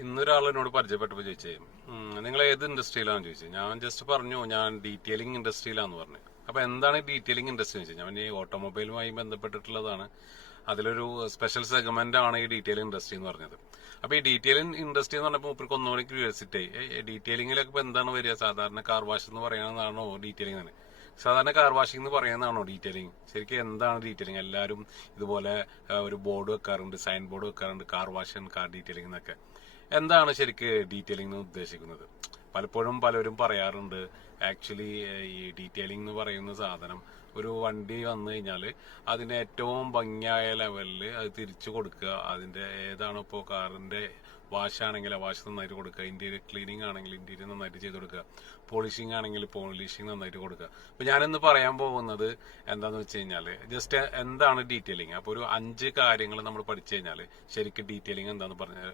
ഇന്നൊരാൾ എന്നോട് പരിചയപ്പെട്ടപ്പോൾ ചോദിച്ചേ, നിങ്ങൾ ഏത് ഇൻഡസ്ട്രിയിലാണെന്ന് ചോദിച്ചു. ഞാൻ ജസ്റ്റ് പറഞ്ഞു ഞാൻ ഡീറ്റെയിലിംഗ് ഇൻഡസ്ട്രിയിലാന്ന് പറഞ്ഞു. അപ്പൊ എന്താണ് ഡീറ്റെയിലിംഗ് ഇൻഡസ്ട്രി എന്ന് വെച്ചാൽ ഞാൻ ഈ ഓട്ടോമൊബൈലുമായി ബന്ധപ്പെട്ടിട്ടുള്ളതാണ്. അതിലൊരു സ്പെഷ്യൽ സെഗ്മെന്റ് ആണ് ഈ ഡീറ്റെയിലിംഗ് ഇൻഡസ്ട്രി എന്ന് പറഞ്ഞത്. അപ്പൊ ഈ ഡീറ്റെയിലിംഗ് ഇൻഡസ്ട്രി എന്ന് പറഞ്ഞപ്പോൾ മൂപ്പർക്ക് ഒന്നുകൂടി ക്യൂരിയോസിറ്റി ഡീറ്റെയിലിംഗിലൊക്കെ ഇപ്പൊ എന്താണ് വരിക? സാധാരണ കാർ വാഷ് എന്ന് പറയുന്നതാണോ ഡീറ്റെയിലിംഗ് തന്നെ? സാധാരണ കാർ വാഷിംഗ് എന്ന് പറയുന്നതാണോ ഡീറ്റെയിലിംഗ്? ശരിക്കും എന്താണ് ഡീറ്റെയിലിംഗ്? എല്ലാവരും ഇതുപോലെ ഒരു ബോർഡ് വെക്കാറുണ്ട്, സൈൻ ബോർഡ് വെക്കാറുണ്ട്, car wash and car detailing എന്നൊക്കെ. എന്താണ് ശരിക്ക് ഡീറ്റെയിലിംഗ് എന്ന് ഉദ്ദേശിക്കുന്നത്? പലപ്പോഴും പലരും പറയാറുണ്ട്, ആക്ച്വലി ഈ ഡീറ്റെയിലിംഗ് എന്ന് പറയുന്ന സാധനം ഒരു വണ്ടി വന്നു കഴിഞ്ഞാൽ അതിന് ഏറ്റവും ഭംഗിയായ ലെവലിൽ അത് തിരിച്ചു കൊടുക്കുക. അതിന്റെ ഏതാണോ ഇപ്പോൾ കാറിന്റെ വാഷ് ആണെങ്കിൽ ആ വാഷ് നന്നായിട്ട് കൊടുക്കുക, ഇന്റീരിയർ ക്ലീനിങ് ആണെങ്കിൽ ഇന്റീരിയർ നന്നായിട്ട് ചെയ്ത് കൊടുക്കുക, പോളിഷിംഗ് ആണെങ്കിൽ പോളിഷിംഗ് നന്നായിട്ട് കൊടുക്കുക. അപ്പൊ ഞാനിന്ന് പറയാൻ പോകുന്നത് എന്താന്ന് വെച്ച് കഴിഞ്ഞാൽ ജസ്റ്റ് എന്താണ് ഡീറ്റെയിലിംഗ്. അപ്പൊ ഒരു 5 കാര്യങ്ങൾ നമ്മൾ പഠിച്ചു കഴിഞ്ഞാൽ ശരിക്കും ഡീറ്റെയിലിംഗ് എന്താന്ന് പറഞ്ഞാൽ